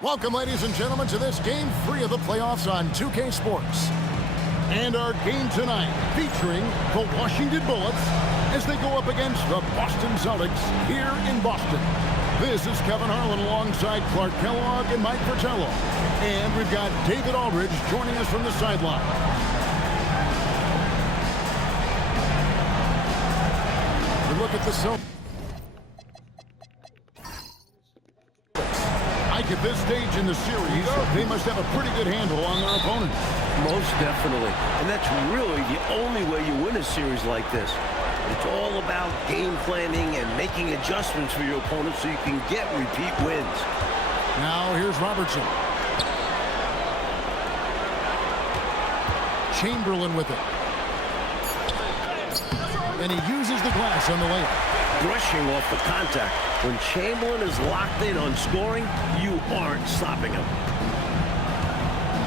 Welcome, ladies and gentlemen, to this Game 3 of the playoffs on 2K Sports. And our game tonight featuring the Washington Bullets as they go up against the Boston Celtics here in Boston. This is Kevin Harlan alongside Clark Kellogg and Mike Fratello. And we've got David Aldridge joining us from the sideline. We look at the Celtics. At this stage in the series, they must have a pretty good handle on their opponent. Most definitely. And that's really the only way you win a series like this. It's all about game planning and making adjustments for your opponent so you can get repeat wins. Now here's Robertson. Chamberlain with it. And he uses the glass on the layup. Brushing off the contact. When Chamberlain is locked in on scoring, you aren't stopping him.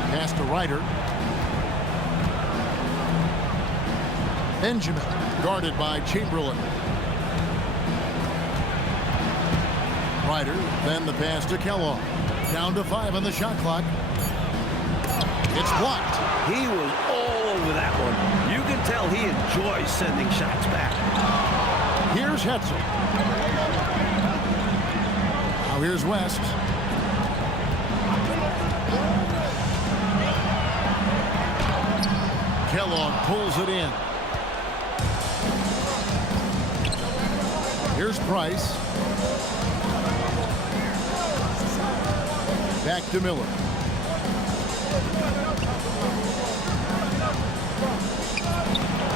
Pass to Ryder. Benjamin, guarded by Chamberlain. Ryder, then the pass to Kellogg. Down to 5 on the shot clock. It's blocked. He was all over that one. You can tell he enjoys sending shots back. Here's Hetzel. Now here's West. Kellogg pulls it in. Here's Price. Back to Miller.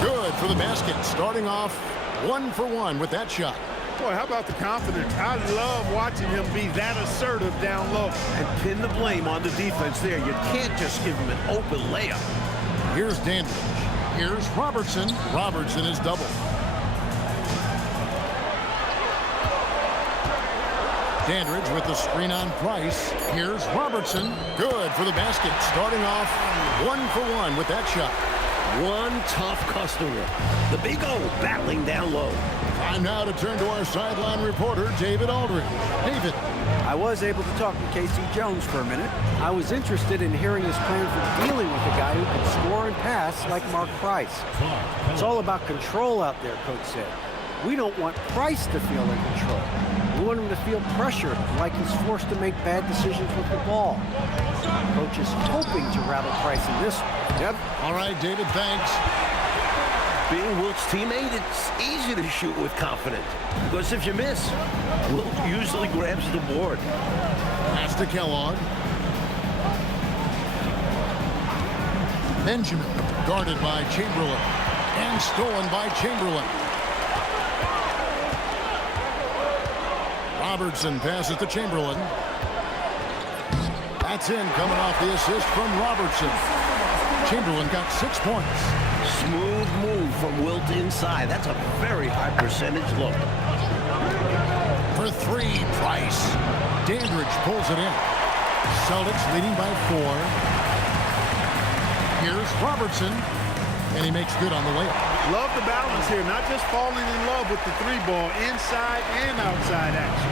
Good for the basket. Starting off 1 for 1 with that shot. Boy, how about the confidence? I love watching him be that assertive down low. And pin the blame on the defense there. You can't just give him an open layup. Here's Dandridge. Here's Robertson. Robertson is double. Dandridge with the screen on Price. Here's Robertson. Good for the basket. Starting off 1 for 1 with that shot. One tough customer. The Big O battling down low. Time now to turn to our sideline reporter, David Aldridge. David. I was able to talk to Casey Jones for a minute. I was interested in hearing his plan for dealing with a guy who can score and pass like Mark Price. It's all about control out there, Coach said. We don't want Price to feel in control. We want him to feel pressured, like he's forced to make bad decisions with the ball. Coach is hoping to rattle Price in this one. Yep. All right, David, thanks. Being Wilt's teammate, it's easy to shoot with confidence. Because if you miss, Wilt usually grabs the board. Pass to Kellogg. Benjamin, guarded by Chamberlain. And stolen by Chamberlain. Robertson passes to Chamberlain. That's in, coming off the assist from Robertson. Chamberlain got 6 points. Smooth move from Wilt inside. That's a very high percentage look. For 3, Price. Dandridge pulls it in. Celtics leading by 4. Here's Robertson. And he makes good on the layup. Love the balance here. Not just falling in love with the 3-ball. Inside and outside action.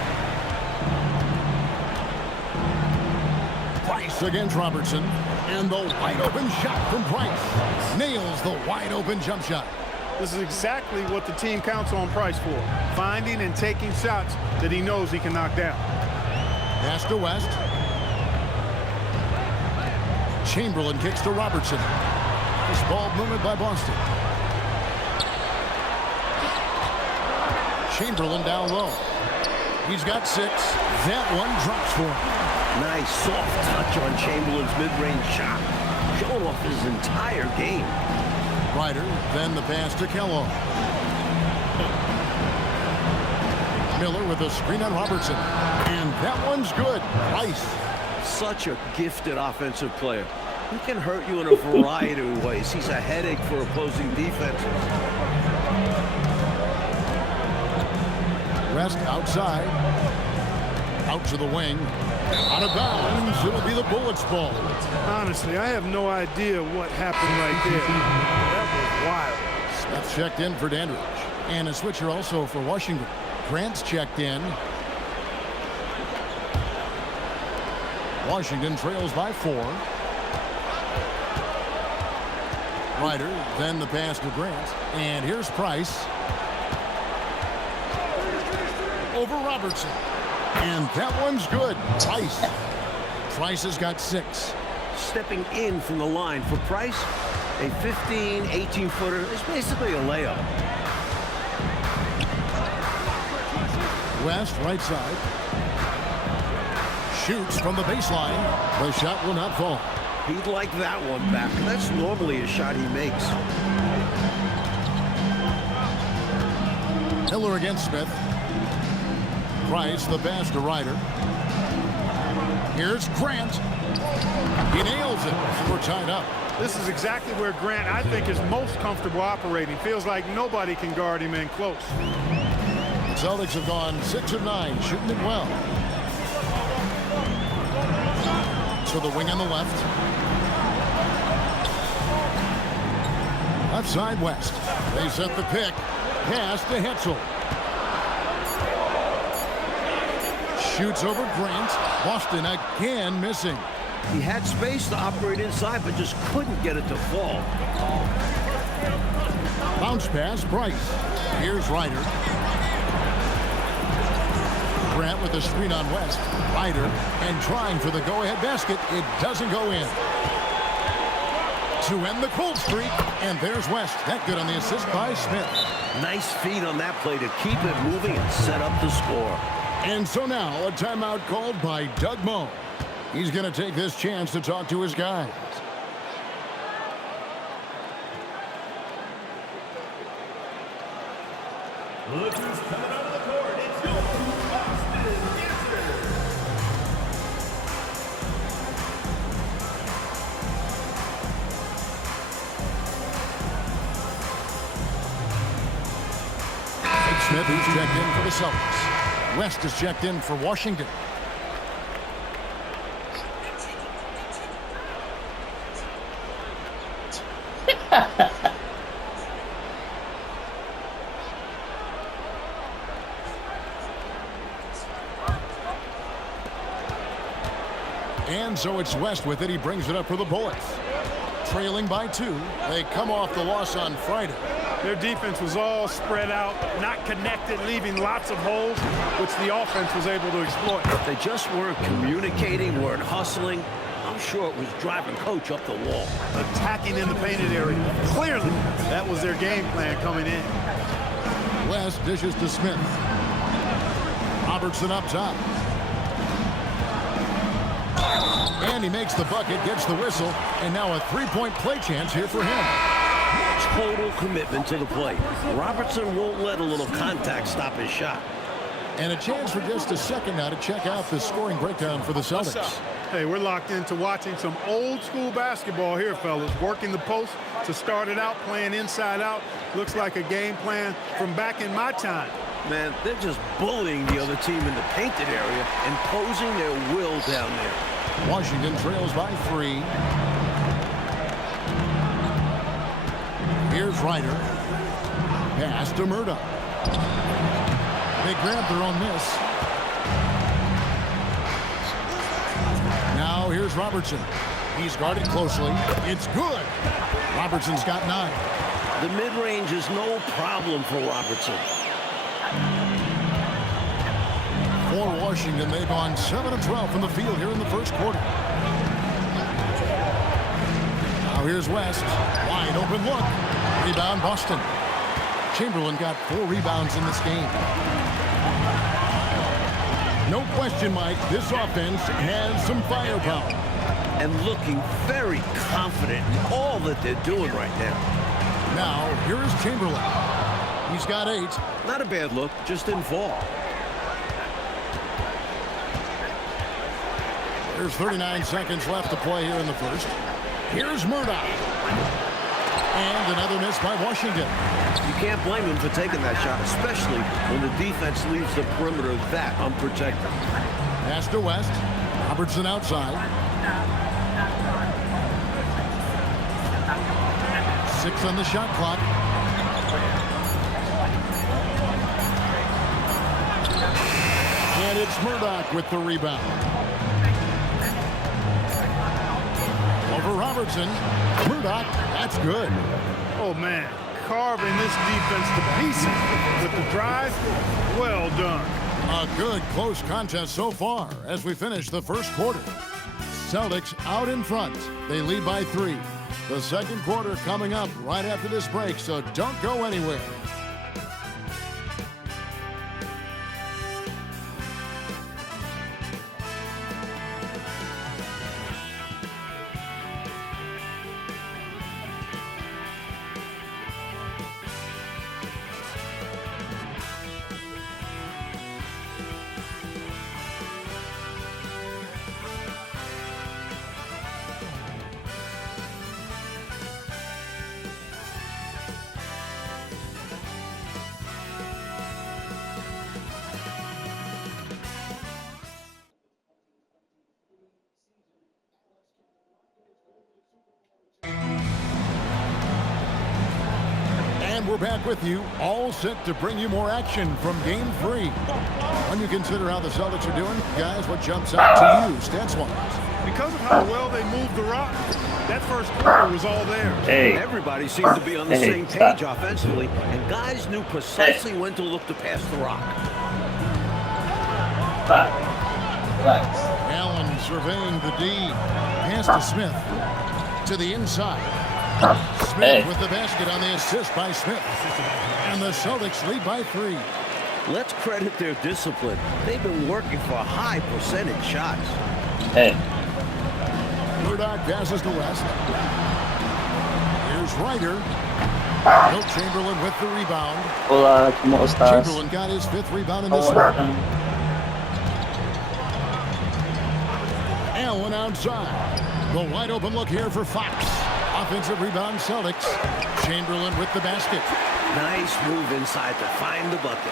Price against Robertson. And the wide-open shot from Price. Nails the wide-open jump shot. This is exactly what the team counts on Price for. Finding and taking shots that he knows he can knock down. Pass to West. Chamberlain kicks to Robertson. This ball movement by Boston. Chamberlain down low. He's got 6. That one drops for him. Nice soft touch on Chamberlain's mid-range shot. Showing off his entire game. Ryder, then the pass to Kellogg. Miller with a screen on Robertson. And that one's good. Price. Such a gifted offensive player. He can hurt you in a variety of ways. He's a headache for opposing defenses. West outside. Out to the wing. Out of bounds. It'll be the Bullets' ball. Honestly, I have no idea what happened right there. That was wild. Smith checked. checked in for Dandridge. And a switcher also for Washington. Grant's checked in. 2 minutes to go. 1 for 1 Washington trails by 4. Ryder, then the pass to Grant. And here's Price. Over Robertson. And that one's good. Price has got 6. Stepping in from the line for Price, a 15, 18-footer is basically a layup. West, right side. Shoots from the baseline. The shot will not fall. He'd like that one back. That's normally a shot he makes. Miller against Smith. Price, the pass to Ryder. Here's Grant. He nails it. We're tied up. This is exactly where Grant, I think, is most comfortable operating. Feels like nobody can guard him in close. The Celtics have gone 6 of 9, shooting it well. To the wing on the left. Left side, West. They set the pick. Pass to Hetzel. Shoots over Grant. Boston again missing. He had space to operate inside, but just couldn't get it to fall. Bounce pass, Price. Here's Ryder. Grant with a screen on West. Ryder and trying for the go-ahead basket. It doesn't go in. To end the cold streak, and there's West. That good on the assist by Smith. Nice feed on that play to keep it moving and set up the score. And so now a timeout called by Doug Moe. He's going to take this chance to talk to his guys. Look who's coming out of the court. It's your Boston Smith, who's checked in for the Celtics. West is checked in for Washington. And so it's West with it. He brings it up for the Bullets. Trailing by 2. They come off the loss on Friday. Their defense was all spread out, not connected, leaving lots of holes, which the offense was able to exploit. They just weren't communicating, weren't hustling. I'm sure it was driving coach up the wall. Attacking in the painted area. Clearly, that was their game plan coming in. West dishes to Smith. Robertson up top. And he makes the bucket, gets the whistle, and now a three-point play chance here for him. Total commitment to the play. Robertson won't let a little contact stop his shot. And a chance for just a second now to check out the scoring breakdown for the Celtics. Hey, we're locked into watching some old-school basketball here, fellas. Working the post to start it out, playing inside out. Looks like a game plan from back in my time. Man, they're just bullying the other team in the painted area, imposing their will down there. Washington trails by 3. Here's Ryder. Pass to Murdoch. They grab their own miss. Now here's Robertson. He's guarded closely. It's good. Robertson's got 9. The mid-range is no problem for Robertson. For Washington, they've gone 7 of 12 from the field here in the first quarter. Now here's West. Wide open look. Rebound Boston. Chamberlain got 4 rebounds in this game. No question, Mike, this offense has some firepower. And looking very confident in all that they're doing right now. Now, here is Chamberlain. He's got 8. Not a bad look, just didn't fall. There's 39 seconds left to play here in the first. Here's Murdoch. And another miss by Washington. You can't blame him for taking that shot, especially when the defense leaves the perimeter that unprotected. Pass to West. Robertson outside. 6 on the shot clock. And it's Murdoch with the rebound. for Robertson. Murdoch, that's good. Oh, man, carving this defense to pieces with the drive. Well done. A good close contest so far as we finish the first quarter. Celtics out in front. They lead by 3. The second quarter coming up right after this break, so don't go anywhere. And we're back with you, all set to bring you more action from Game 3. When you consider how the Celtics are doing, guys, what jumps out to you, stats-wise? Because of how well they moved the rock, that first quarter was all theirs. Hey. Everybody seemed to be on the same page offensively, and guys knew precisely when to look to pass the rock. Relax. Allen surveying the D. Pass to Smith. To the inside. Smith with the basket on the assist by Smith. And the Celtics lead by 3. Let's credit their discipline. They've been working for high percentage shots. Hey. Murdoch passes to West. Here's Ryder. Wilt Chamberlain with the rebound. Hola, ¿cómo estás? Chamberlain got his 5th rebound in this one. Allen outside. The wide open look here for Fox. Offensive rebound Celtics. Chamberlain with the basket. Nice move inside to find the bucket.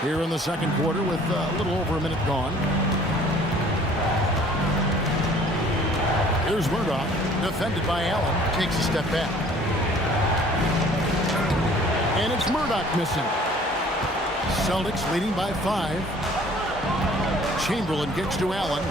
Here in the second quarter with a little over a minute gone. Here's Murdoch, defended by Allen, takes a step back. And it's Murdoch missing. Celtics leading by 5. Chamberlain kicks to Allen.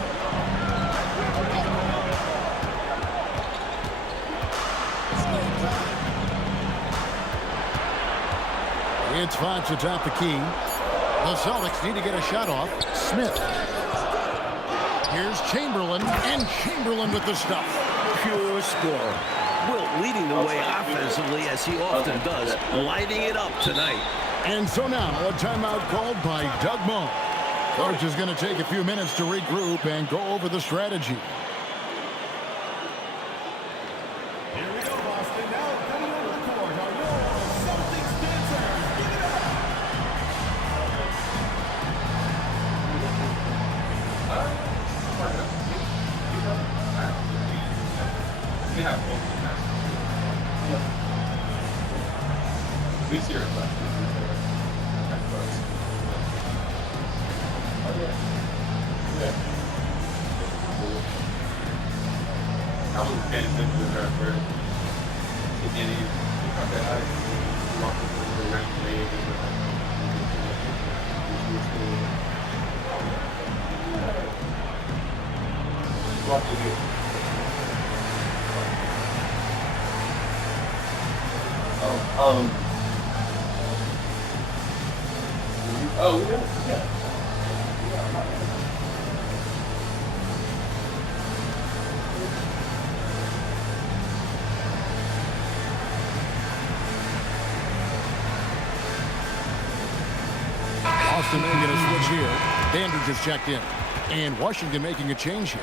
It's Fox atop the key. The Celtics need to get a shot off. Smith. Here's Chamberlain, and Chamberlain with the stuff. Pure score. Wilt leading the way offensively as he often does, lighting it up tonight. And so now a timeout called by Doug Moe. Coach is going to take a few minutes to regroup and go over the strategy. Here we go, Boston. Now coming over the court are your Celtics dancers. Give it up. I wasn't paying attention to her at first. And then he got that ice. He walked up to the right leg and walked in here. Yeah. Austin making a switch here. Dandridge has checked in. And Washington making a change here.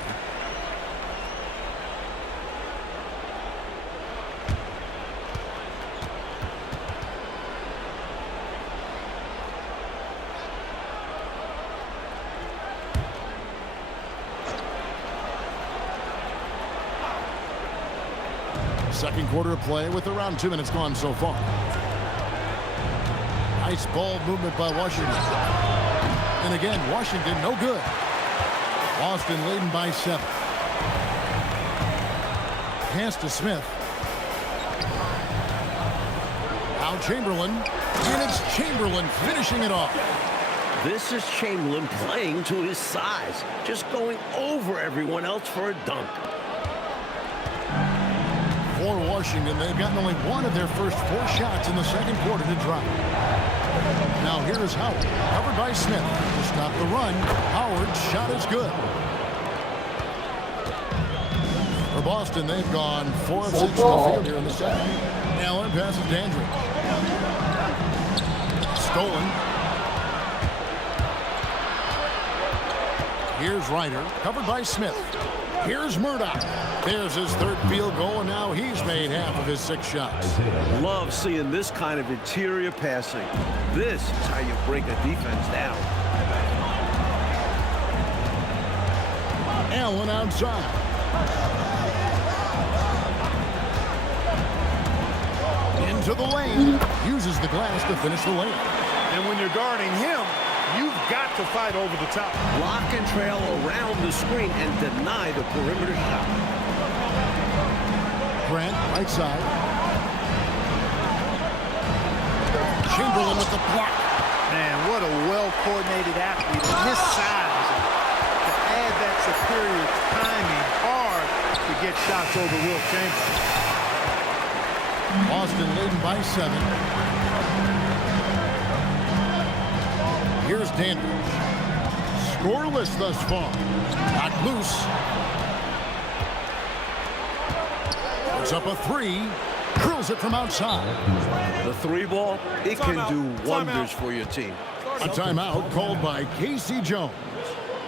Second quarter of play with around 2 minutes gone so far. Nice ball movement by Washington. And again, Washington no good. Boston leading by 7. Pass to Smith. Now Chamberlain. And it's Chamberlain finishing it off. This is Chamberlain playing to his size, just going over everyone else for a dunk. For Washington, they've gotten only one of their first 4 shots in the second quarter to drop. Now here is Howard, covered by Smith. To stop the run, Howard's shot is good. For Boston, they've gone 4 of 6 from the field here in the second. Allen passes Dandridge. Stolen. Here's Ryder, covered by Smith. Here's Murdoch. There's his 3rd field goal, and now he's made half of his 6 shots. Love seeing this kind of interior passing. This is how you break a defense down. Allen outside. Into the lane. Uses the glass to finish the lane. And when you're guarding him, you've got to fight over the top. Lock and trail around the screen and deny the perimeter shot. Grant, right side. Chamberlain with the block. Man, what a well-coordinated athlete. His size, to add that superior timing, hard to get shots over Wilt Chamberlain. Boston leading by 7. Here's Dandridge. Scoreless thus far. Not loose. Puts up a 3. Drills it from outside. The 3 ball, it can do wonders for your team. A timeout called by Casey Jones.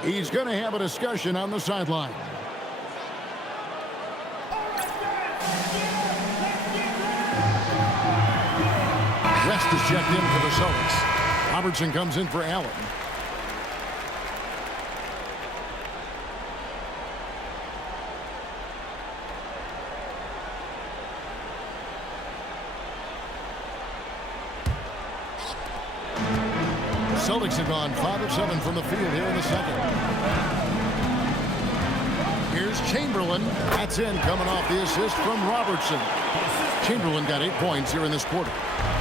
He's going to have a discussion on the sideline. West is checked in for the Celtics. Robertson comes in for Allen. Celtics have gone 5 of 7 from the field here in the second. Here's Chamberlain. That's in, coming off the assist from Robertson. Chamberlain got 8 points here in this quarter.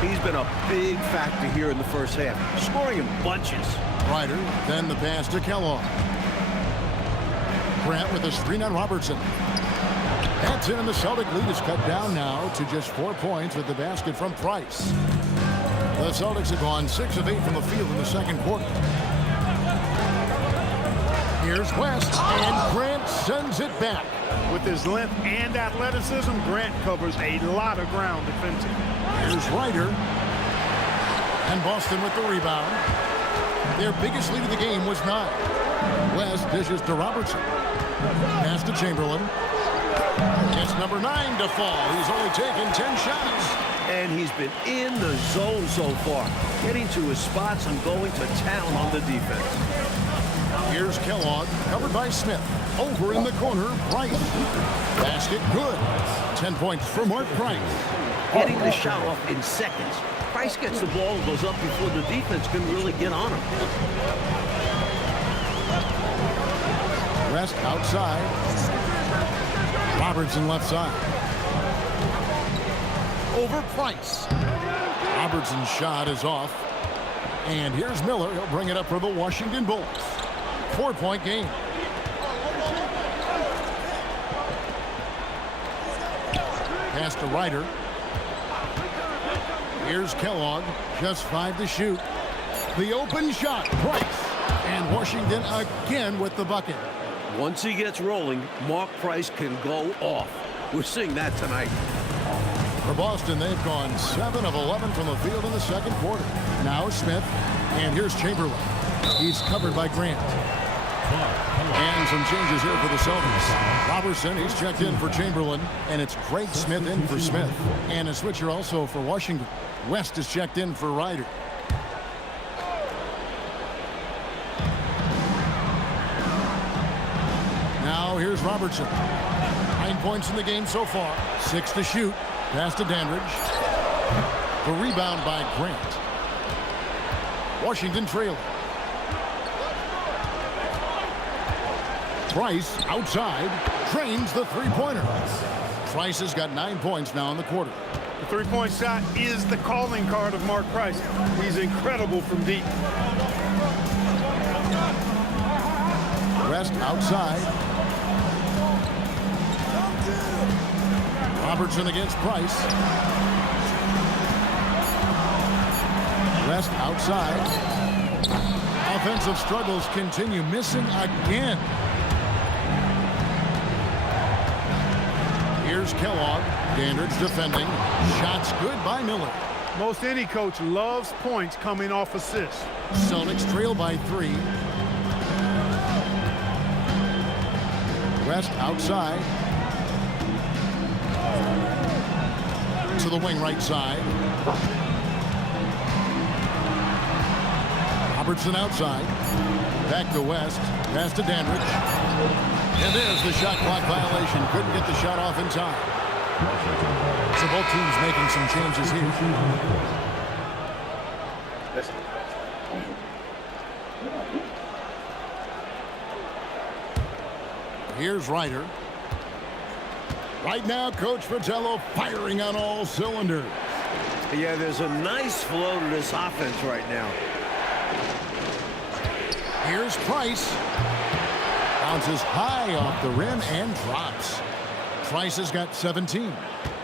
He's been a big factor here in the first half, scoring in bunches. Ryder, then the pass to Kellogg. Grant with a screen on Robertson. That's in, and the Celtic lead is cut down now to just 4 points with the basket from Price. The Celtics have gone 6 of 8 from the field in the second quarter. Here's West, and Grant sends it back. With his length and athleticism, Grant covers a lot of ground defensively. Here's Ryder. And Boston with the rebound. Their biggest lead of the game was 9. West dishes to Robertson. Pass to Chamberlain. It's number 9 to fall. He's only taken 10 shots. And he's been in the zone so far, getting to his spots and going to town on the defense. Here's Kellogg, covered by Smith. Over in the corner, Price. Basket good. 10 points for Mark Price. Getting the shot off in seconds. Price gets the ball and goes up before the defense can really get on him. West outside. Robertson left side. Over Price. Robertson's shot is off. And here's Miller. He'll bring it up for the Washington Bullets. 4-point game. Pass to Ryder. Here's Kellogg. Just 5 to shoot. The open shot. Price. And Washington again with the bucket. Once he gets rolling, Mark Price can go off. We're seeing that tonight. For Boston, they've gone 7 of 11 from the field in the second quarter. Now Smith, and here's Chamberlain. He's covered by Grant. And some changes here for the Celtics. Robertson, he's checked in for Chamberlain, and it's Craig Smith in for Smith. And a switcher also for Washington. West is checked in for Ryder. Now here's Robertson. 9 points in the game so far. 6 to shoot. Pass to Dandridge. The rebound by Grant. Washington trailing. Price outside. Drains the three-pointer. Price has got 9 points now in the quarter. The three-point shot is the calling card of Mark Price. He's incredible from deep. West outside. Robertson against Price. West outside. Offensive struggles continue, missing again. Here's Kellogg. Dandridge defending. Shots good by Miller. Most any coach loves points coming off assists. Celtics trail by 3. West outside. To the wing right side. Robertson outside. Back to West. Pass to Dandridge. And there's the shot clock violation. Couldn't get the shot off in time. So both teams making some changes here. Here's Ryder. Right now, Coach Fratello firing on all cylinders. Yeah, there's a nice flow to this offense right now. Here's Price. Bounces high off the rim and drops. Price has got 17.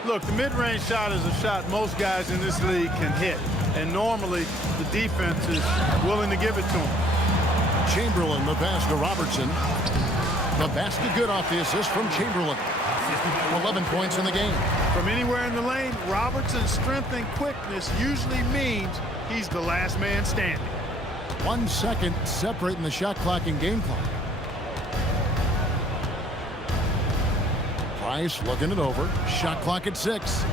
Look, the mid-range shot is a shot most guys in this league can hit. And normally, the defense is willing to give it to him. Chamberlain, the pass to Robertson. The basket good off the assist from Chamberlain. 11 points in the game. From anywhere in the lane, Robertson's strength and quickness usually means he's the last man standing. 1 second separating the shot clock and game clock. Price looking it over. Shot clock at 6.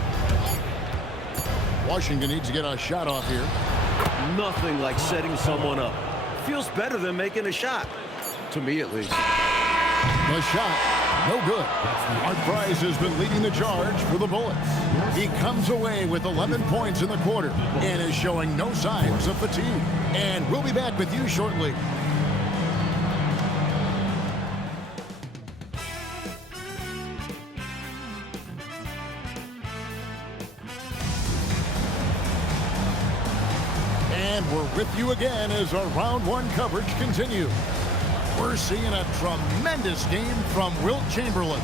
Washington needs to get a shot off here. Nothing like setting someone up. Feels better than making a shot. To me, at least. The shot, no good. Mark Price has been leading the charge for the Bullets. He comes away with 11 points in the quarter and is showing no signs of fatigue. And we'll be back with you shortly. And we're with you again as our round 1 coverage continues. We're seeing a tremendous game from Wilt Chamberlain.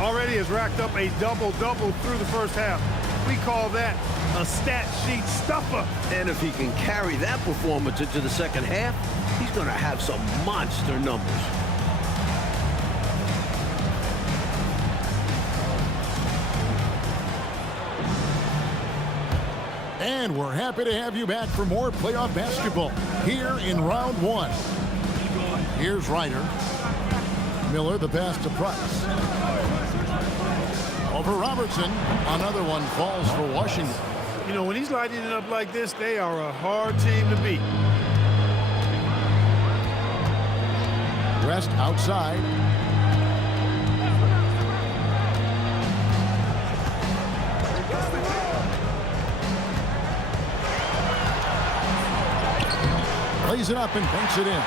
Already has racked up a double-double through the first half. We call that a stat sheet stuffer. And if he can carry that performance into the second half, he's going to have some monster numbers. And we're happy to have you back for more playoff basketball here in round 1. Here's Ryder. Miller, the pass to Price. Over Robertson. Another one falls for Washington. You know, when he's lighting it up like this, they are a hard team to beat. West outside. Plays it up and banks it in.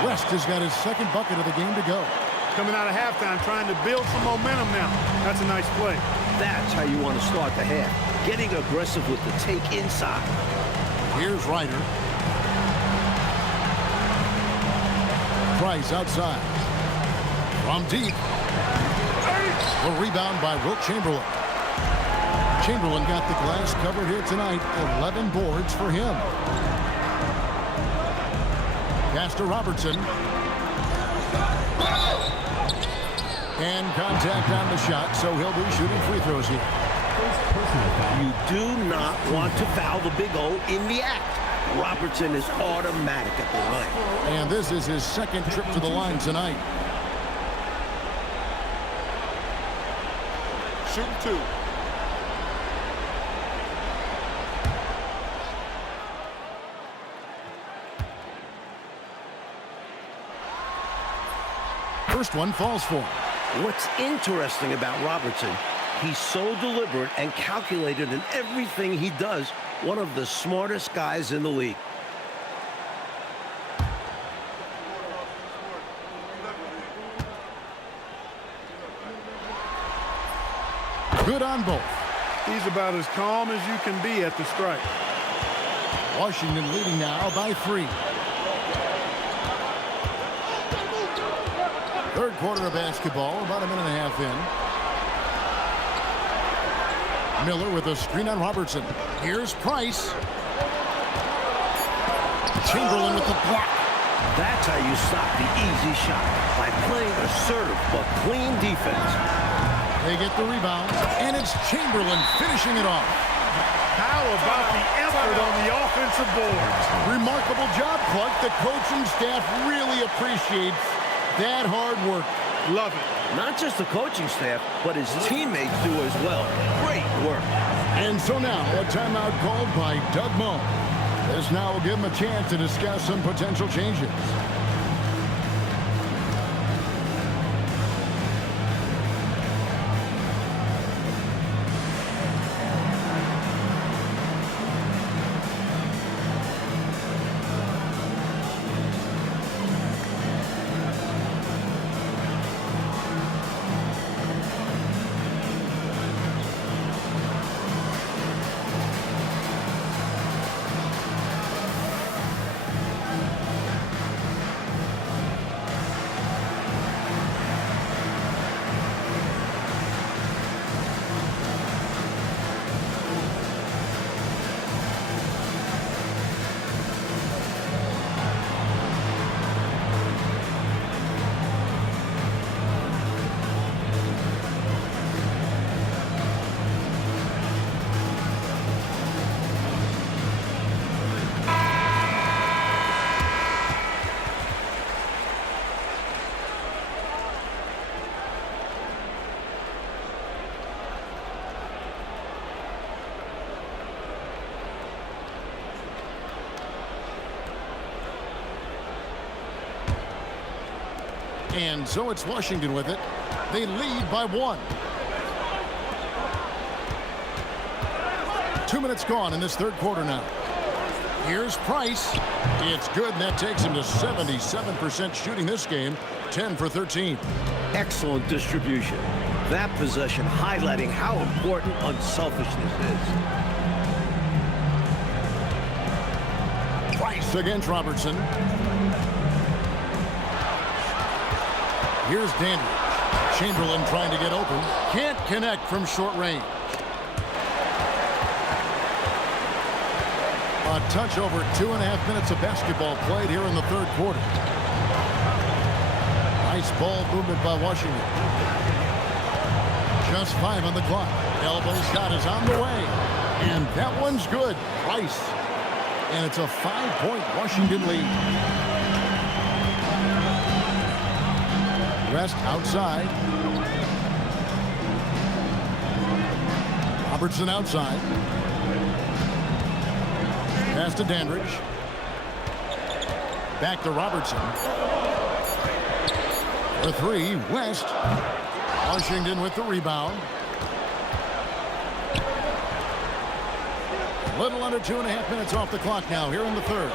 West has got his second bucket of the game to go. Coming out of halftime, trying to build some momentum now. That's a nice play. That's how you want to start the half. Getting aggressive with the take inside. Here's Ryder. Price outside. From deep. The rebound by Wilt Chamberlain. Chamberlain got the glass covered here tonight. 11 boards for him. Pass to Robertson. And contact on the shot, so he'll be shooting free throws here. You do not want to foul the big O in the act. Robertson is automatic at the line. And this is his second trip to the line tonight. Shooting 2. First one falls for him. What's interesting about Robertson, he's so deliberate and calculated in everything he does. One of the smartest guys in the league. Good on both. He's about as calm as you can be at the strike. Washington leading now by 3. Third quarter of basketball, about a minute and a half in. Miller with a screen on Robertson. Here's Price. Chamberlain with the block. That's how you stop the easy shot, by playing assertive but clean defense. They get the rebound, and it's Chamberlain finishing it off. How about the effort on the offensive boards? Remarkable job, Clark. The coaching staff really appreciates that hard work. Love it. Not just the coaching staff, but his teammates do as well. Great work. And so now, a timeout called by Doug Moe. This now will give him a chance to discuss some potential changes. And so it's Washington with it. They lead by 1. 2 minutes gone in this third quarter now. Here's Price. It's good, and that takes him to 77% shooting this game, 10 for 13. Excellent distribution. That possession highlighting how important unselfishness is. Price against Robertson. Here's Dandridge. Chamberlain trying to get open. Can't connect from short range. A touch over 2.5 minutes of basketball played here in the third quarter. Nice ball movement by Washington. Just 5 on the clock. Elbow shot is on the way. And that one's good. Price. And it's a 5-point Washington lead. Rest outside. Robertson outside. Pass to Dandridge. Back to Robertson. For 3, West. Washington with the rebound. A little under 2.5 minutes off the clock now here in the third.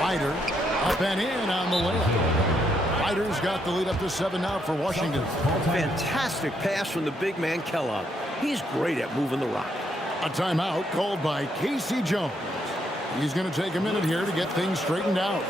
Ryder up and in on the layup. Ryder's got the lead up to 7 now for Washington. Fantastic pass from the big man Kellogg. He's great at moving the rock. A timeout called by Casey Jones. He's going to take a minute here to get things straightened out.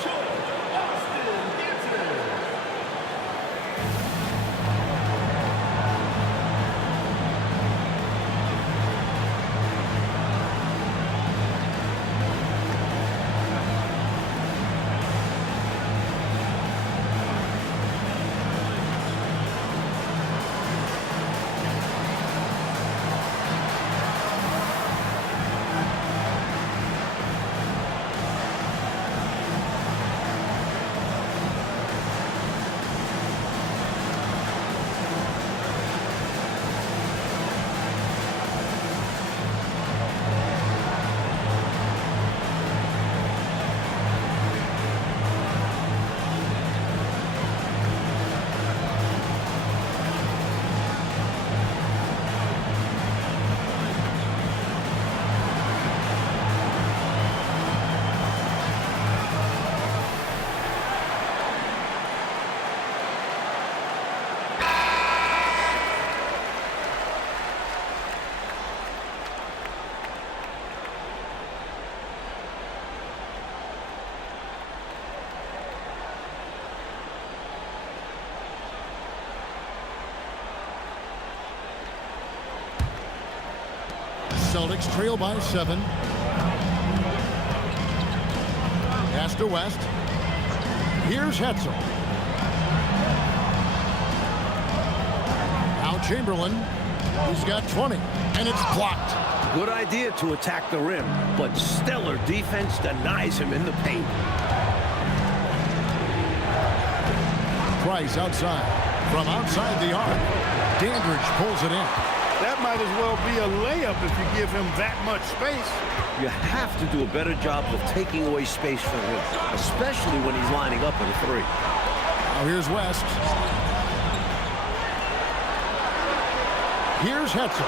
Celtics trail by 7. Pass to West. Here's Hetzel. Now Chamberlain. He's got 20, and it's blocked. Good idea to attack the rim, but stellar defense denies him in the paint. Price outside. From outside the arc, Dandridge pulls it in. That might as well be a layup if you give him that much space. You have to do a better job of taking away space from him, especially when he's lining up at a 3. Now here's West. Here's Hetzel.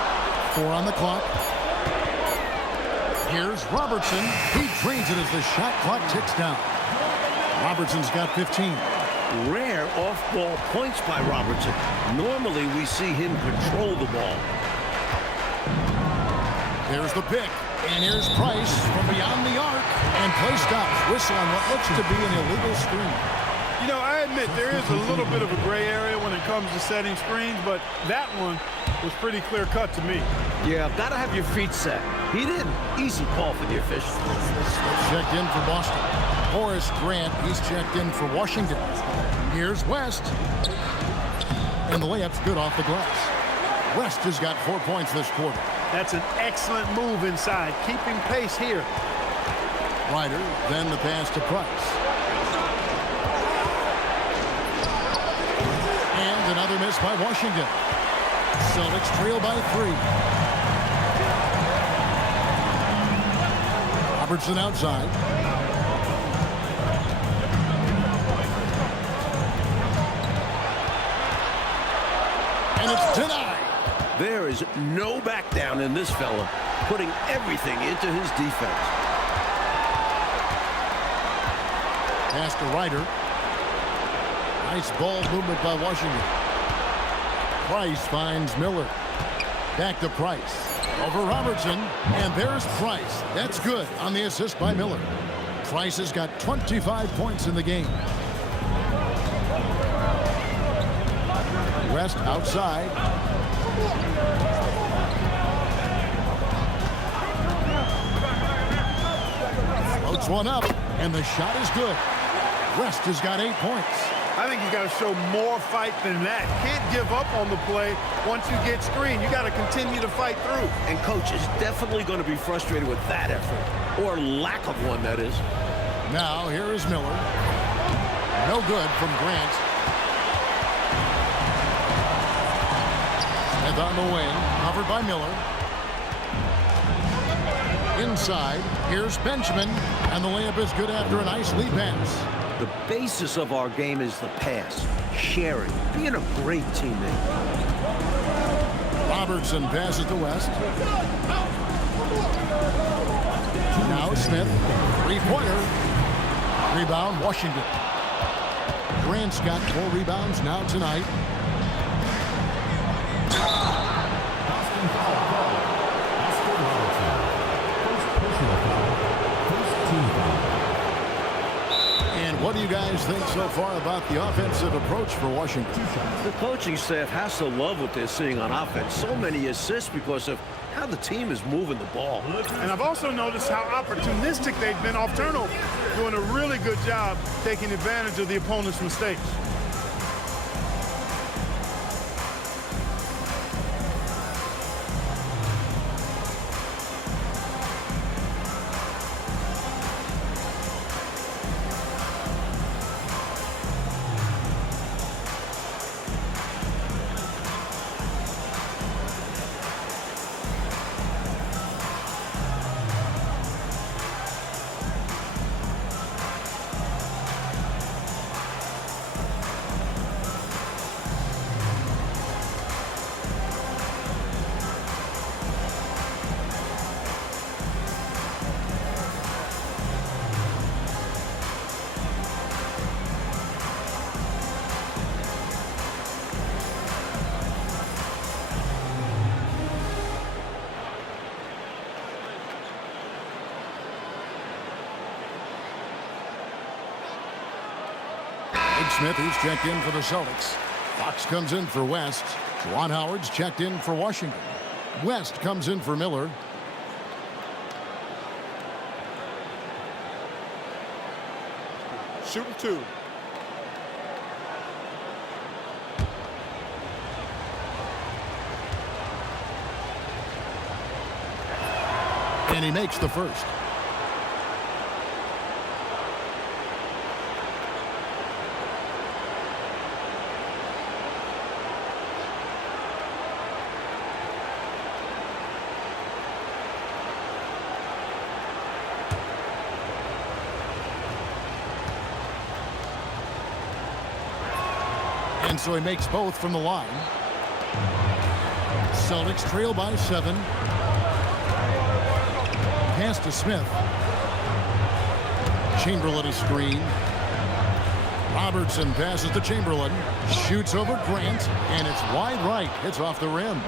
4 on the clock. Here's Robertson. He drains it as the shot clock ticks down. Robertson's got 15. Rare off-ball points by Robertson. Normally, we see him control the ball. There's the pick. And here's Price from beyond the arc. And play stops. Whistle on what looks to be an illegal screen. You know, I admit there is a little bit of a gray area when it comes to setting screens, but that one was pretty clear-cut to me. Yeah, gotta have your feet set. He didn't. Easy call for the official. Checked in for Boston. Horace Grant, he's checked in for Washington. Here's West. And the layup's good off the glass. West has got 4 points this quarter. That's an excellent move inside, keeping pace here. Ryder, then the pass to Price. And another miss by Washington. Celtics trail by 3. Robertson outside. And it's denied. There is no back down in this fella, putting everything into his defense. Pass to Ryder. Nice ball movement by Washington. Price finds Miller. Back to Price. Over Robertson. And there's Price. That's good on the assist by Miller. Price has got 25 points in the game. West outside. Floats one up. And the shot is good. West has got 8 points. I think you got to show more fight than that. Can't give up on the play once you get screened. You got to continue to fight through. And coach is definitely going to be frustrated with that effort, or lack of one, that is. Now here is Miller. No good from Grant. Smith on the wing, covered by Miller. Inside, here's Benjamin, and the layup is good after a nice lead pass. The basis of our game is the pass, sharing, being a great teammate. Robertson passes to West. Now Smith, three-pointer. Rebound, Washington. Grant's got 4 rebounds now tonight. What do you guys think so far about the offensive approach for Washington? The coaching staff has to love what they're seeing on offense. So many assists because of how the team is moving the ball. And I've also noticed how opportunistic they've been off turnover, doing a really good job taking advantage of the opponent's mistakes. Smith, he's checked in for the Celtics. Fox comes in for West. Juwan Howard's checked in for Washington. West comes in for Miller. Shooting 2. And he makes the first. And so he makes both from the line. Celtics trail by 7. Pass to Smith. Chamberlain a screen. Robertson passes to Chamberlain. Shoots over Grant, and it's wide right. Hits off the rim.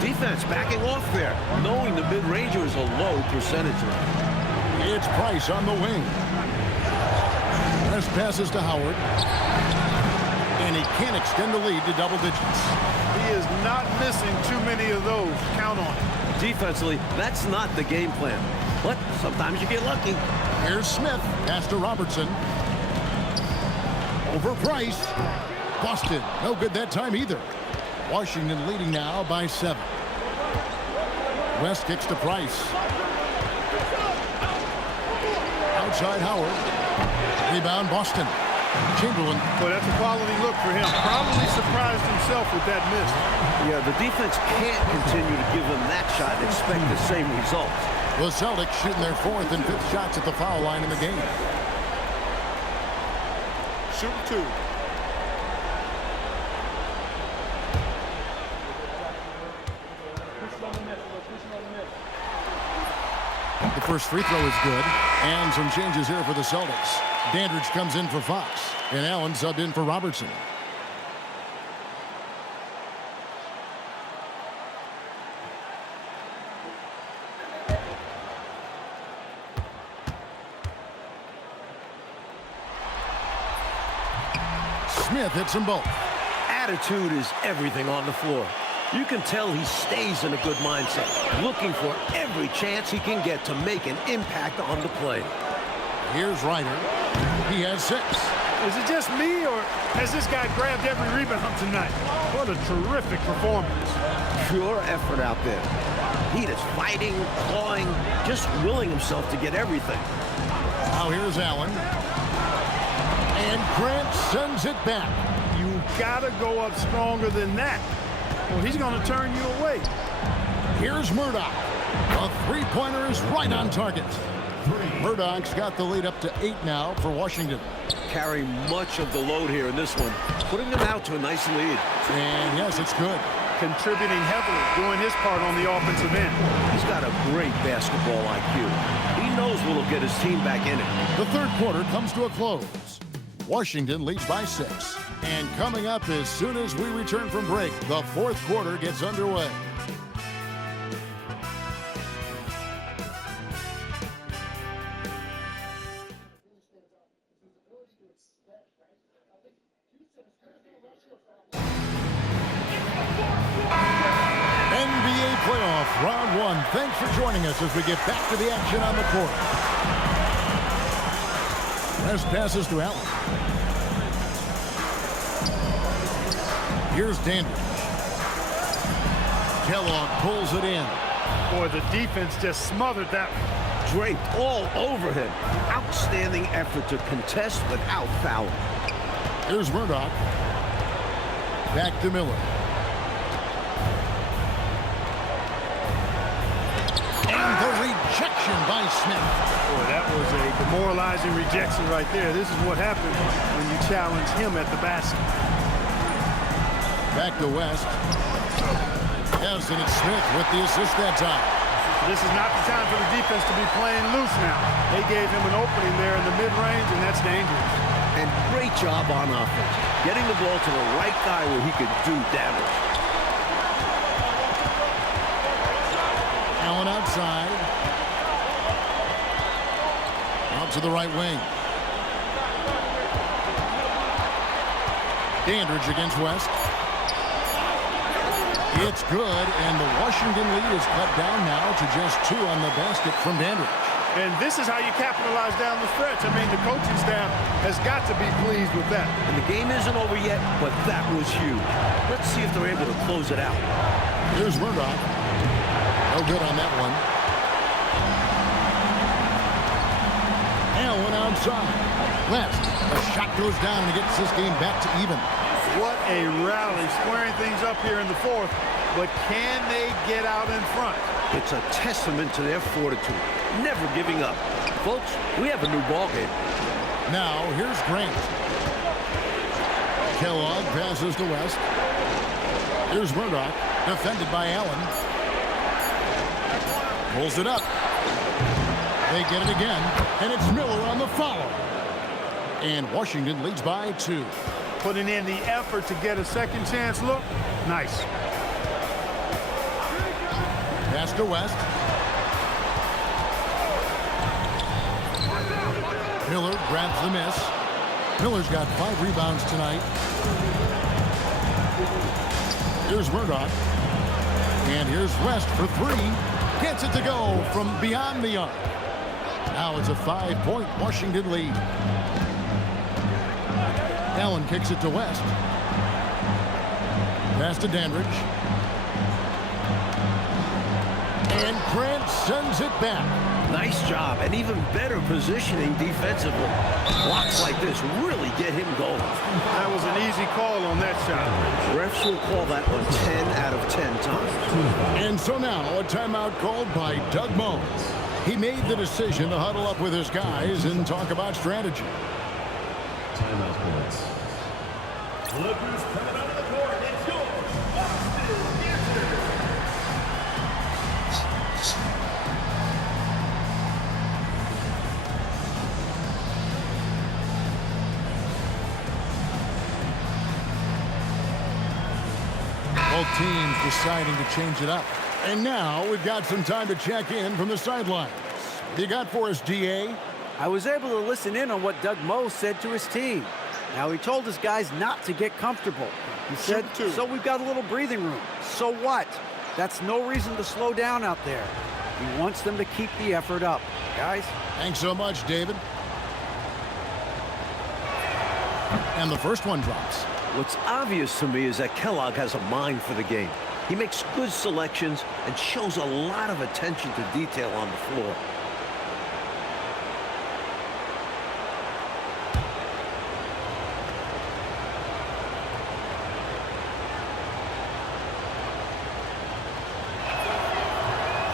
Defense backing off there, knowing the mid-ranger is a low percentage rate. It's Price on the wing. Press passes to Howard. And he can't extend the lead to double digits. He is not missing too many of those. Count on it. Defensively, that's not the game plan. But sometimes you get lucky. Here's Smith. Pass to Robertson. Over Price. Busted. No good that time either. Washington leading now by 7. West kicks to Price. Outside Howard. Rebound Boston. Chamberlain. Well, that's a quality look for him. Probably surprised himself with that miss. Yeah, the defense can't continue to give him that shot and expect the same results. The Celtics shooting their 4th and 5th shots at the foul line in the game. Shooting 2. The first free throw is good. And some changes here for the Celtics. Dandridge comes in for Fox. And Allen subbed in for Robertson. Smith hits them both. Attitude is everything on the floor. You can tell he stays in a good mindset, looking for every chance he can get to make an impact on the play. Here's Ryder. He has 6. Is it just me, or has this guy grabbed every rebound tonight? What a terrific performance. Pure effort out there. He is fighting, clawing, just willing himself to get everything. Now here's Allen. And Grant sends it back. You gotta go up stronger than that, or he's gonna turn you away. Here's Murdoch. A three-pointer is right on target. Murdoch's got the lead up to 8 now for Washington. Carrying much of the load here in this one, putting them out to a nice lead. And yes, it's good. Contributing heavily, doing his part on the offensive end. He's got a great basketball IQ. He knows what'll get his team back in it. The third quarter comes to a close. Washington leads by 6. And coming up as soon as we return from break, the fourth quarter gets underway. NBA playoff round 1. Thanks for joining us as we get back to the action on the court. Press passes to Allen. Here's Dandridge. Kellogg pulls it in. Boy, the defense just smothered that one. Draped all over him. Outstanding effort to contest without fouling. Here's Murdoch. Back to Miller. And the rejection by Smith. Boy, that was a demoralizing rejection right there. This is what happens when you challenge him at the basket. Back to West. Yes, and it's Smith with the assist that time. This is not the time for the defense to be playing loose now. They gave him an opening there in the mid-range, and that's dangerous. And great job on offense. Getting the ball to the right guy where he could do damage. Allen outside. Out to the right wing. Dandridge against West. It's good, and the Washington lead is cut down now to just 2 on the basket from Dandridge. And this is how you capitalize down the stretch. I mean, the coaching staff has got to be pleased with that. And the game isn't over yet, but that was huge. Let's see if they're able to close it out. Here's Murdoch. No good on that one. Allen outside. West. A shot goes down and gets this game back to even. What a rally, squaring things up here in the fourth. But can they get out in front? It's a testament to their fortitude, never giving up. Folks, we have a new ball game. Now, here's Grant. Kellogg passes to West. Here's Murdoch, defended by Allen. Pulls it up. They get it again, and it's Miller on the follow. And Washington leads by 2. Putting in the effort to get a second chance look. Nice. Pass to West. Miller grabs the miss. Miller's got 5 rebounds tonight. Here's Murdoch. And here's West for 3. Gets it to go from beyond the arc. Now it's a 5-point Washington lead. Allen kicks it to West. Pass to Dandridge. And Grant sends it back. Nice job, and even better positioning defensively. Blocks like this really get him going. That was an easy call on that shot. Refs will call that one 10 out of 10 times. And so now a timeout called by Doug Moe. He made the decision to huddle up with his guys and talk about strategy. Timeout points. Look who's coming out of the court. It's your Boston Answer. Both teams deciding to change it up. And now we've got some time to check in from the sidelines. You got for us, DA? I was able to listen in on what Doug Moe said to his team. Now, he told his guys not to get comfortable. He said, so we've got a little breathing room. So what? That's no reason to slow down out there. He wants them to keep the effort up. Guys? Thanks so much, David. And the first one drops. What's obvious to me is that Kellogg has a mind for the game. He makes good selections and shows a lot of attention to detail on the floor.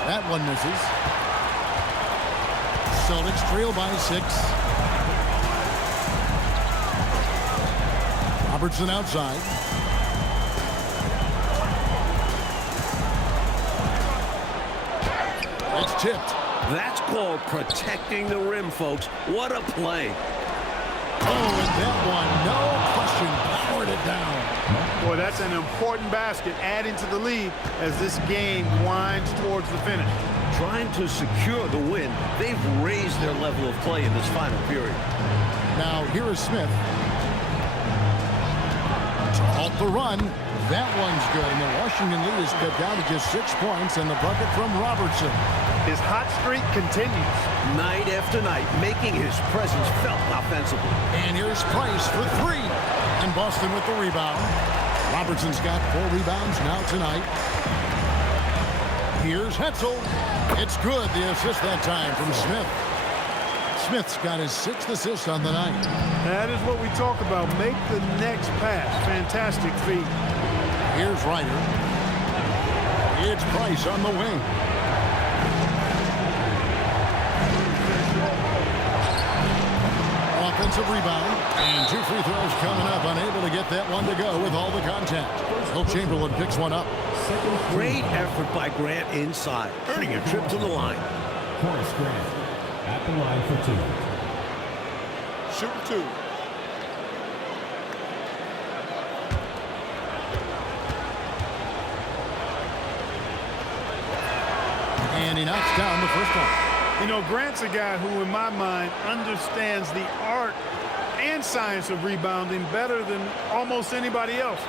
That one misses. Celtics trail by 6. Robertson outside. It's tipped. That's called protecting the rim, folks. What a play. Oh, and that one, no question, powered it down. Boy, that's an important basket, adding to the lead as this game winds towards the finish. Trying to secure the win, they've raised their level of play in this final period. Now, here is Smith. To halt the run. That one's good, and the Washington lead is cut down to just 6 points, and the bucket from Robertson. His hot streak continues. Night after night, making his presence felt offensively. And here's Price for 3. And Boston with the rebound. Robertson's got 4 rebounds now tonight. Here's Hetzel. It's good, the assist that time from Smith. Smith's got his 6th assist on the night. That is what we talk about. Make the next pass. Fantastic feat. Here's Ryder. It's Price on the wing. Offensive rebound. And 2 free throws coming up. Unable to get that one to go with all the contact. Wilt Chamberlain picks one up. Great effort by Grant inside, earning a trip to the line. Horace Grant at the line for 2. Shooting 2. And he knocks down the first one. You know, Grant's a guy who, in my mind, understands the art and science of rebounding better than almost anybody else.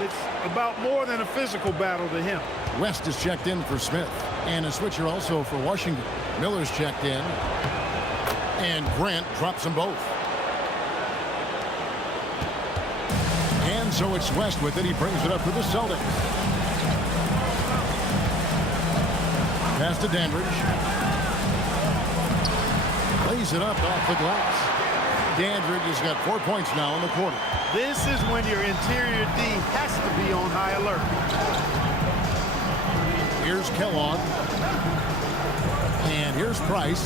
It's about more than a physical battle to him. West is checked in for Smith. And a switcher also for Washington. Miller's checked in. And Grant drops them both. And so it's West with it. He brings it up to the Celtics. Pass to Dandridge. Lays it up off the glass. Dandridge has got 4 points now in the quarter. This is when your interior D has to be on high alert. Here's Kellogg. And here's Price.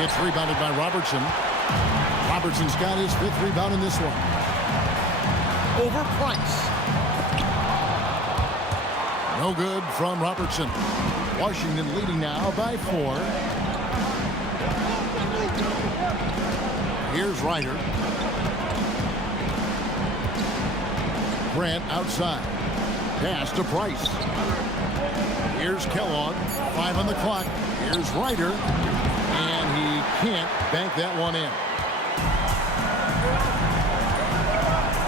It's rebounded by Robertson. Robertson's got his 5th rebound in this one. Over Price. No good from Robertson. Washington leading now by 4. Here's Ryder. Grant outside. Pass to Price. Here's Kellogg. 5 on the clock. Here's Ryder. And he can't bank that one in.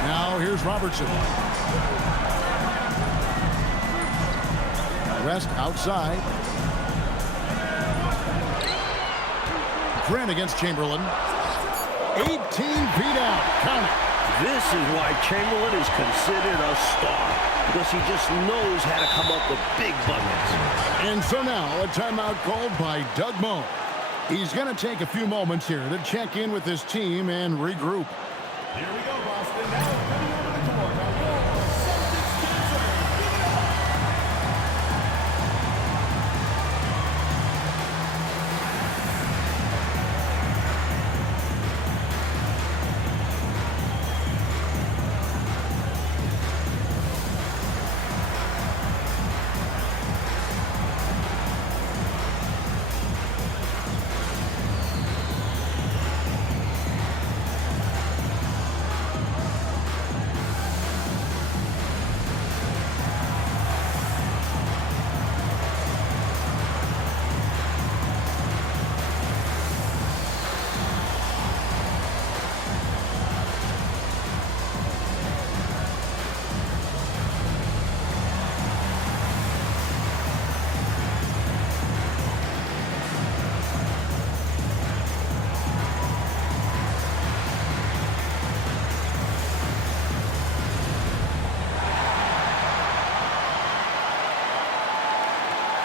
Now here's Robertson. Rest outside. Grant against Chamberlain. 18 feet out. Count it. This is why Chamberlain is considered a star, because he just knows how to come up with big buckets. And so now a timeout called by Doug Moe. He's going to take a few moments here to check in with his team and regroup. Here we go, Boston. Now coming over the court.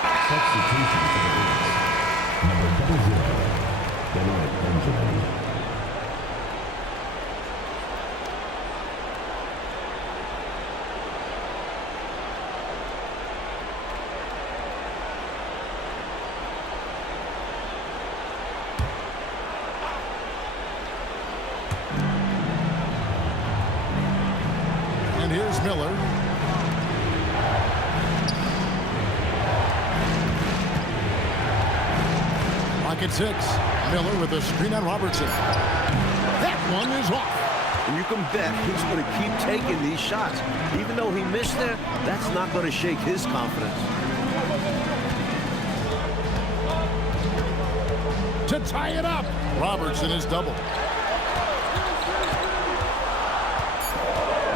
Our Celtics dancer. Give it up. Substitution for the Bulls. Number 30, Benoit Benjamin. And here's Miller. At 6. Miller with a screen on Robertson. That one is off. And you can bet he's going to keep taking these shots. Even though he missed there, that's not going to shake his confidence. To tie it up. Robertson is double.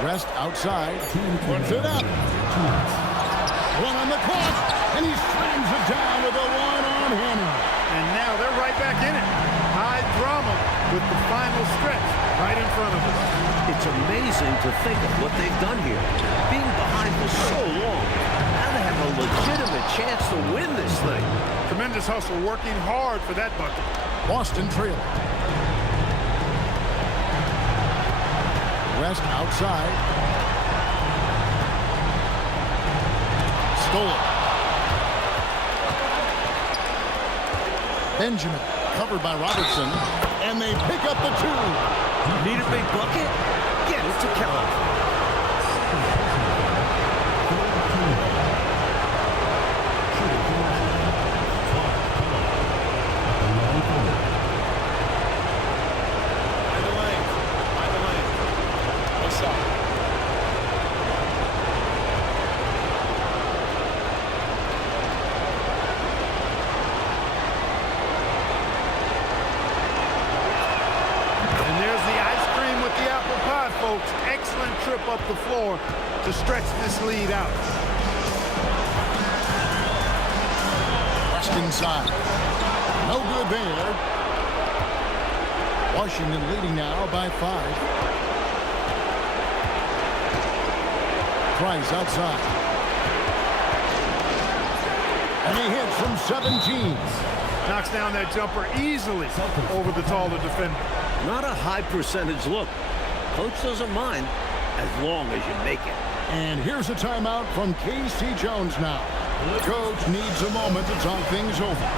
Rest outside. Puts it up. One on the clock. And he slams it down with a one-arm hammer. And now they're right back in it. High drama with the final stretch right in front of us. It's amazing to think of what they've done here. Being behind for so long. Now they have a legitimate chance to win this thing. Tremendous hustle, working hard for that bucket. Boston trail. Rest outside. Stolen. Benjamin covered by Robertson, and they pick up the 2. Need a big bucket? Get it to Kellogg. Excellent trip up the floor to stretch this lead out. inside. No good there. Washington leading now by 5. Price outside. And he hits from 17. Knocks down that jumper easily over the taller defender. Not a high percentage look. Coach doesn't mind as long as you make it. And here's a timeout from K.C. Jones now. Coach needs a moment to talk things over.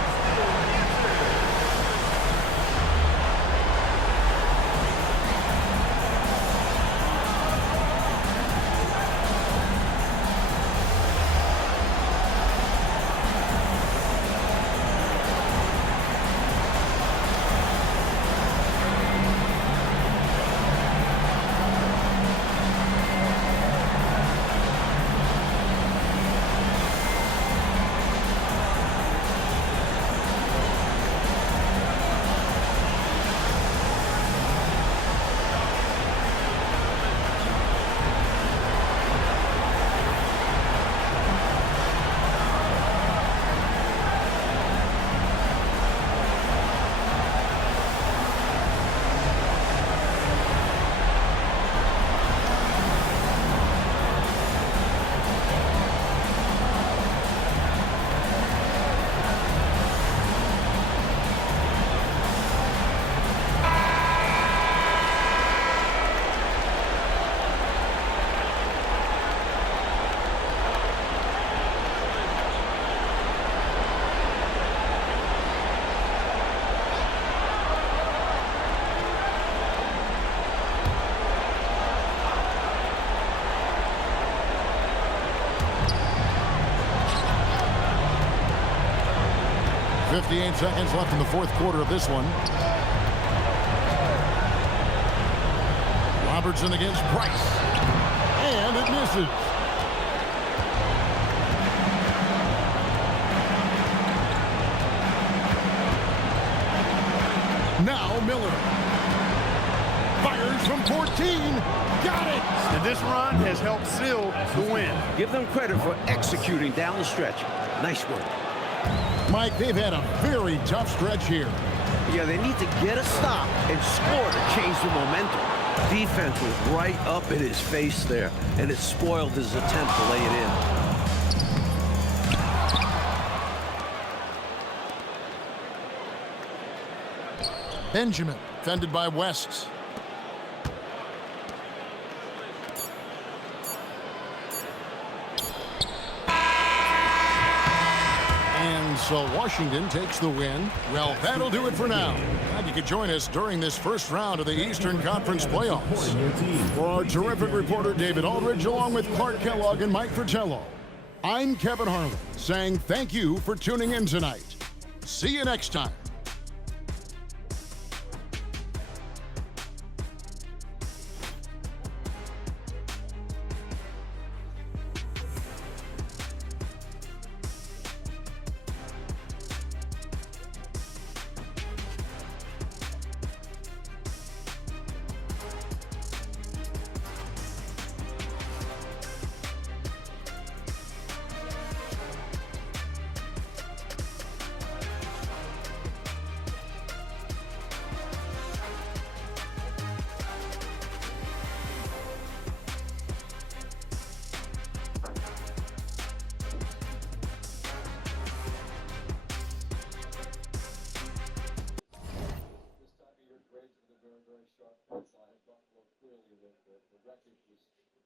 .58 seconds left in the fourth quarter of this one. Robertson against Price. And it misses. Now Miller. Fires from 14. Got it! And this run has helped seal the win. Give them credit for executing down the stretch. Nice work. Mike, they've had a very tough stretch here. Yeah, they need to get a stop and score to change the momentum. Defense was right up in his face there, and it spoiled his attempt to lay it in. Benjamin, defended by West. So Washington takes the win. Well, that'll do it for now. Glad you could join us during this first round of the Eastern Conference playoffs. For our terrific reporter David Aldridge, along with Clark Kellogg and Mike Fratello, I'm Kevin Harlan saying thank you for tuning in tonight. See you next time.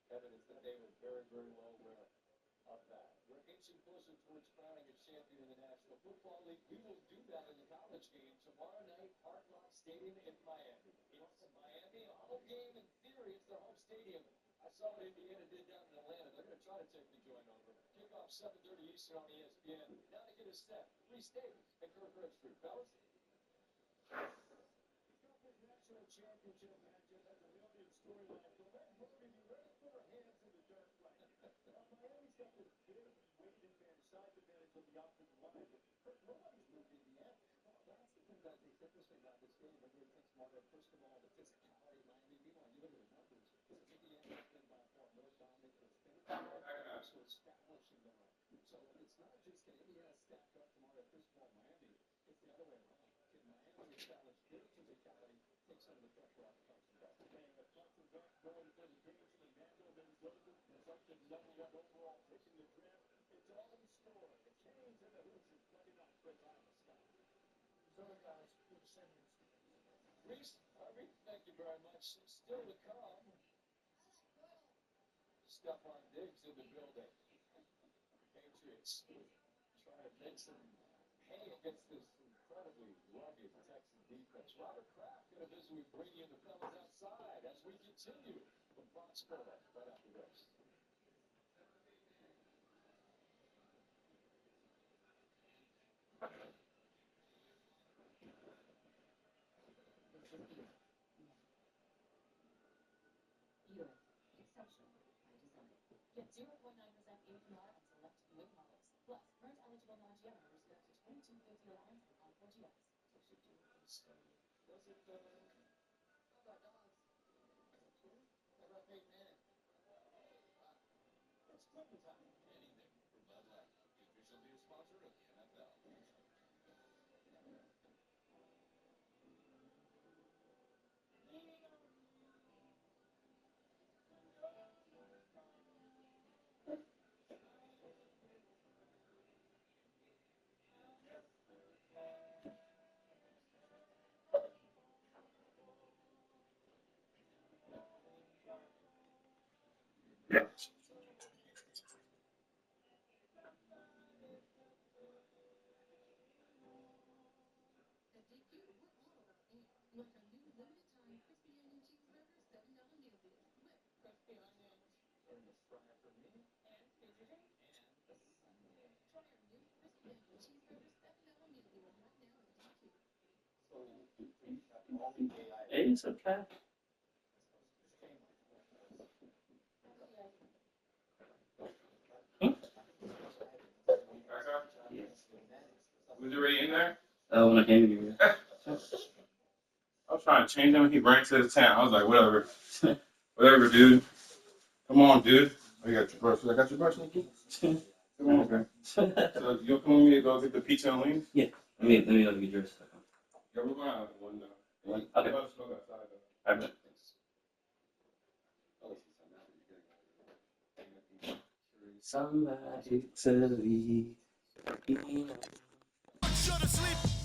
Evidence that they were very, very well aware of that. We're inching closer towards crowning a champion in the National Football League. We will do that in the college game tomorrow night, Hard Rock Stadium in Miami. It's Miami, a home game in theory. It's their home stadium. I saw what Indiana did down in Atlanta. They're going to try to take the joint over. Kickoff 7:30 Eastern on ESPN. Now to get a step. Lee Davis and Kirk Redstreet. Fellas? National championship matchup has a real good storyline. So let's be ready for our hands in the dirt right. Miami's got this big weight advantage, size advantage on the offensive line. But nobody's moved Indiana. That's the thing that is interesting about this game. When you think smarter, first of all, the physicality, Miami. Meanwhile, you look at the numbers. Indiana has been by far more dominant. It's been establishing them. So it's not just that Indiana stack up tomorrow at this point, Miami, it's the other way around. Can Miami establish their physicality, take some of the pressure off the Clemson back? And the Clemson back going for the game to Emmanuel Mendoza. The Celtics number one overall pick in the draft. It's all in store. The Canes and the Hoosiers playing up for time to stop. So, guys, you're the same. Reese, Harvey, thank you very much. Still to come. Stephon Diggs in the building. Patriots trying to make some hay against this incredibly rugged Texan defense. Robert Kraft going to visit with Brady and the fellas outside as we continue from Fox Sports right after this. Get 0.9% APR on select Wilt models. Plus, current eligible non-GM members get up to $22.50 allowance on all 4 GMs. Was it, how about dogs? How about Peyton Manning? It's Clinton time. Anything for Bud Light, the official beer sponsor of the NFL. Look for new limited-time crispy onion cheeseburgers, $7 meal deal with crispy onions. Turn the fryer for me. And feature drink. And the Sunday. Try our new crispy onion cheeseburgers, $7 meal deal right now at DQ. So, all the AI. It's okay. Was it already in there? When I came here. I was trying to change him. He ran to the tent. I was like, whatever. Whatever, dude. Come on, dude. I got your brush. I got your brush, Nikki. Come on, okay. So you'll come with me to go get the pizza and wings? Yeah. Let me go get yours. Yeah, we're going out one now. Okay. Let us smoke outside, though. All right. Somebody to leave. Shut asleep.